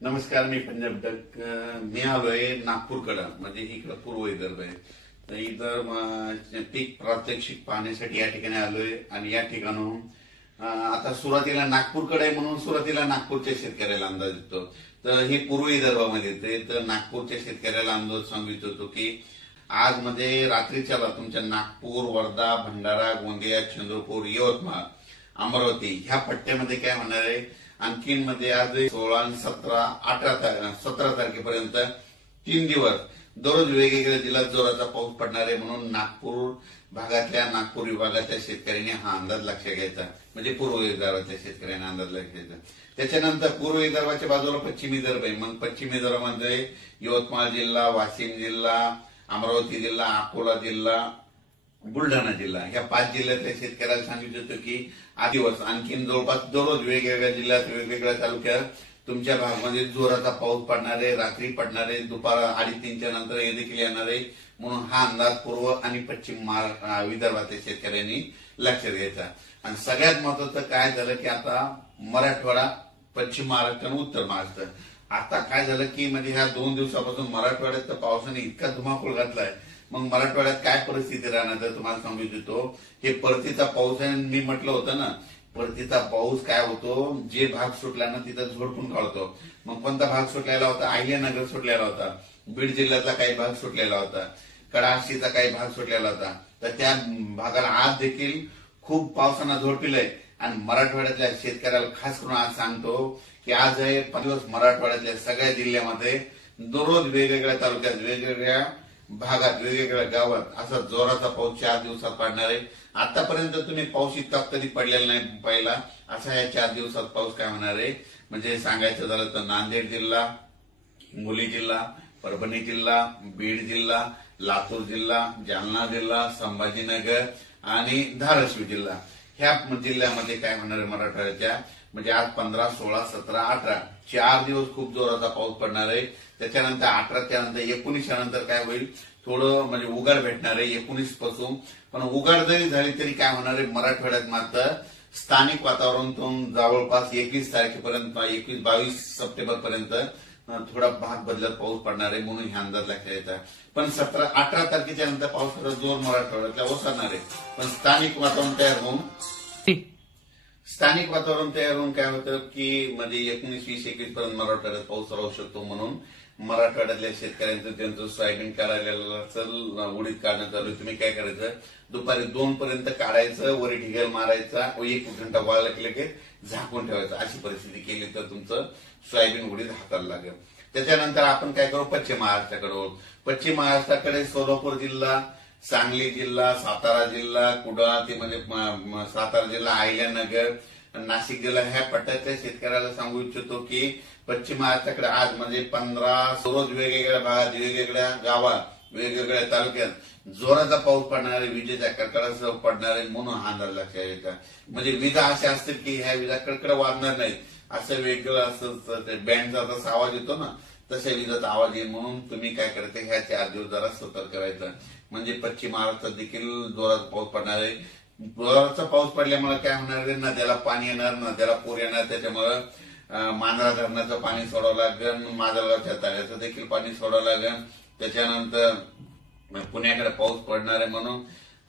नमस्कार, मी पंजाब डक. मी आलोय नागपूरकडे, म्हणजे इकडे पूर्व विदर्भ आहे. तर इथं पीक प्रात्यक्षिक पाहण्यासाठी या ठिकाणी आलोय. आणि या ठिकाणून आता सुरुवातीला नागपूरकडे आहे म्हणून सुरुवातीला नागपूरच्या शेतकऱ्याला अंदाज येतो. तर हे पूर्व विदर्भामध्ये येते. तर नागपूरच्या शेतकऱ्याला अंदाज सांगू इच्छितो की आज मध्ये रात्रीच्याला तुमच्या नागपूर, वर्धा, भंडारा, गोंदिया, चंद्रपूर, यवतमाळ, अमरावती ह्या पट्ट्यामध्ये काय होणार आहे. आणखीन मध्ये आज 16, 17, 18, 17 तारखेपर्यंत 3 दिवस दररोज वेगवेगळ्या जिल्ह्यात जोराचा पाऊस पडणार आहे. म्हणून नागपूर भागातल्या, नागपूर विभागातल्या शेतकऱ्यांनी हा अंदाज लक्षात घ्यायचा. म्हणजे पूर्व विदर्भातल्या शेतकऱ्यांनी अंदाज लक्षात घ्यायचा. त्याच्यानंतर पूर्व विदर्भाच्या बाजूला पश्चिम विदर्भ आहे. मग पश्चिम विदर्भामध्ये यवतमाळ जिल्हा, वाशिम जिल्हा, अमरावती जिल्हा, अकोला जिल्हा, बुलढाणा जिल्हा ह्या 5 जिल्ह्यातल्या शेतकऱ्याला सांगितलं की आज दिवस आणखीन जवळपास दररोज वेगवेगळ्या जिल्ह्यात, वेगवेगळ्या तालुक्यात तुमच्या भागामध्ये जोराचा पाऊस पडणार आहे. रात्री पडणार आहे, दुपार 2:30च्या नंतर हे देखील येणार आहे. म्हणून हा अंदाज पूर्व आणि पश्चिम विदर्भातल्या शेतकऱ्यांनी लक्षात घ्यायचा. आणि सगळ्यात महत्वाचं काय झालं की आता मराठवाडा, पश्चिम महाराष्ट्र आणि उत्तर महाराष्ट्र, आता काय झालं की म्हणजे ह्या 2 दिवसापासून मराठवाड्यात तर पावसाने इतका धुमाकूळ घातलाय. मग मराठवाड्यात काय परिस्थिती राहणार तर तुम्हाला सांगू इच्छितो. हे परतीचा पाऊस आहे. मी म्हटलं होतं ना, परतीचा पाऊस काय होतो, जे भाग सुटला ना तिथं झोडपून काढतो. मग कोणता भाग सुटलेला होता, अहिल्यानगर सुटलेला होता, बीड जिल्ह्यातला काही भाग सुटलेला होता, कडाशीचा काही भाग सुटलेला होता. तर त्या भागाला आज देखील खूप पावसानं झोडपिलंय. आणि मराठवाड्यातल्या शेतकऱ्याला खास करून आज सांगतो की आज आहे 5 दिवस मराठवाड्यातल्या सगळ्या जिल्ह्यामध्ये दररोज वेगवेगळ्या तालुक्यात, वेगवेगळ्या भागात, वेगवेगळ्या गावात असा जोराचा पाऊस 4 दिवसात पडणार आहे. आतापर्यंत तुम्ही पाऊस इतका कधी पडलेला नाही पहिला. असा या 4 दिवसात पाऊस काय होणार आहे. म्हणजे सांगायचं झालं तर नांदेड जिल्हा, हिंगोली जिल्हा, परभणी जिल्हा, बीड जिल्हा, लातूर जिल्हा, जालना जिल्हा, संभाजीनगर आणि धाराशिव जिल्हा ह्या जिल्ह्यामध्ये काय होणार आहे मराठवाड्याच्या. म्हणजे आज 15, 16, 17, 18 4 दिवस खूप जोराचा पाऊस पडणार आहे. त्याच्यानंतर 18च्या नंतर 19 नंतर काय होईल, थोडं म्हणजे उघाड भेटणार आहे 19 पासून. पण उघाड जरी झाली तरी काय होणार आहे, मराठवाड्यात मात्र स्थानिक वातावरणातून जवळपास 21 तारखेपर्यंत, 21-22 सप्टेंबर पर्यंत थोडा भाग बदलत पाऊस पडणार आहे. म्हणून हा अंदाज लक्षात येतात. पण 18 तारखेच्या नंतर पावसाचा जोर मराठवाड्यातला ओसरणार आहे. पण स्थानिक वातावरण तयार होऊन काय होतं की म्हणजे 19, 20, 21 पर्यंत मराठवाड्यात पाऊस राहू शकतो. म्हणून मराठवाड्यातल्या शेतकऱ्यांचं त्यांचं सोयाबीन काढायला उडीद काढणं चालू. तुम्ही काय करायचं, दुपारी 2 पर्यंत काढायचं, वरी ढिगल मारायचा, 1 घंटा वाळला की झाकून ठेवायचं. अशी परिस्थिती केली तर तुमचं सोयाबीन उडीद हाताला लागेल. त्याच्यानंतर आपण काय करू, पश्चिम महाराष्ट्राकडे वळू. पश्चिम महाराष्ट्राकडे सोलापूर जिल्हा, सांगली जिल्हा, सातारा जिल्हा, कुडाळ ते म्हणजे सातारा जिल्हा, अहिल्यानगर, नाशिक जिल्हा ह्या पट्ट्यातल्या शेतकऱ्याला सांगू इच्छितो की पश्चिम महाराष्ट्राकडे आज म्हणजे 15 रोज वेगवेगळ्या भागात, वेगवेगळ्या गावात, वेगवेगळ्या तालुक्यात जोराचा पाऊस पडणार आहे, विजेच्या कडकडासह पडणार आहे. म्हणून हा अंदाज लक्षात येतात. म्हणजे विजा अशा असतील की ह्या विजा कडकड वाजणार नाहीत. असं वेगळं असं बँडचा जसा आवाज येतो ना, तशा विजाचा आवाज येईल. म्हणून तुम्ही काय करते, ह्या 4 दिवस जरा सतर्क करायचं. म्हणजे पश्चिम महाराष्ट्रात देखील जोराचा पाऊस पडणार आहे. जोराचा पाऊस पडल्यामुळे काय होणार आहे, नद्याला पाणी येणार, नद्याला पूर येणार. त्याच्यामुळे मांजरा धरणाचं पाणी सोडावं लागेल, माजलगावच्या तळ्याचं देखील पाणी सोडावं लागेल. त्याच्यानंतर पुण्याकडे पाऊस पडणार आहे म्हणून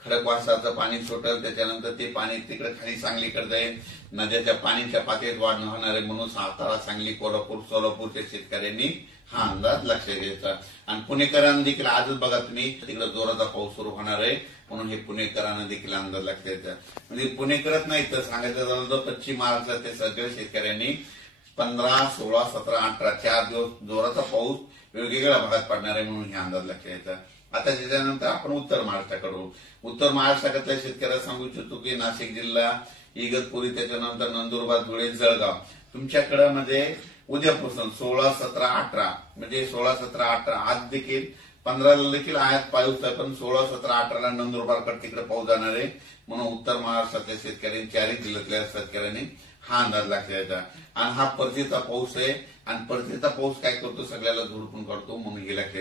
खडकवासलाचं पाणी सुटेल. त्याच्यानंतर ते पाणी तिकडे खाली सांगलीकडे जाईल. नद्याच्या पाण्याच्या पातळीत वाढ होणार आहे. म्हणून सातारा, सांगली, कोल्हापूर, सोलापूरच्या शेतकऱ्यांनी हा अंदाज लक्षात घ्यायचा. आणि पुणेकरांना देखील आजच बघा तुम्ही तिकडे जोराचा पाऊस सुरू होणार आहे. म्हणून हे पुणेकरांना देखील अंदाज लक्षात घ्यायचा. म्हणजे पुणेकरच नाही तर सांगायचं झालं तर पश्चिम महाराष्ट्रातल्या सगळ्या शेतकऱ्यांनी 15, 16, 17, 18 4 दिवस जोराचा पाऊस वेगवेगळ्या भागात पडणार आहे. म्हणून हे अंदाज लक्षात घ्यायचा. आता त्याच्यानंतर आपण उत्तर महाराष्ट्राकडे, उत्तर महाराष्ट्रातल्या शेतकऱ्याला सांगू इच्छितो की नाशिक जिल्हा, इगतपुरी, त्याच्यानंतर नंदुरबार, धुळे, जळगाव तुमच्याकडे म्हणजे उद्यापासून 16, 17, 18 म्हणजे 16, 17, 18 आज देखील 15ला देखील आयात पाऊस आहे. पण 16, 17, 18ला नंदुरबारकडे तिकडे पाऊस जाणार आहे. म्हणून उत्तर महाराष्ट्रातल्या शेतकऱ्यांनी, 4 जिल्ह्यातल्या शेतकऱ्यांनी हा अंदाज लक्षात घ्यायचा. आणि हा परतीचा पाऊस आहे. आणि परतीचा पाऊस काय करतो, सगळ्याला झोडपून काढतो. म्हणून हे लक्षात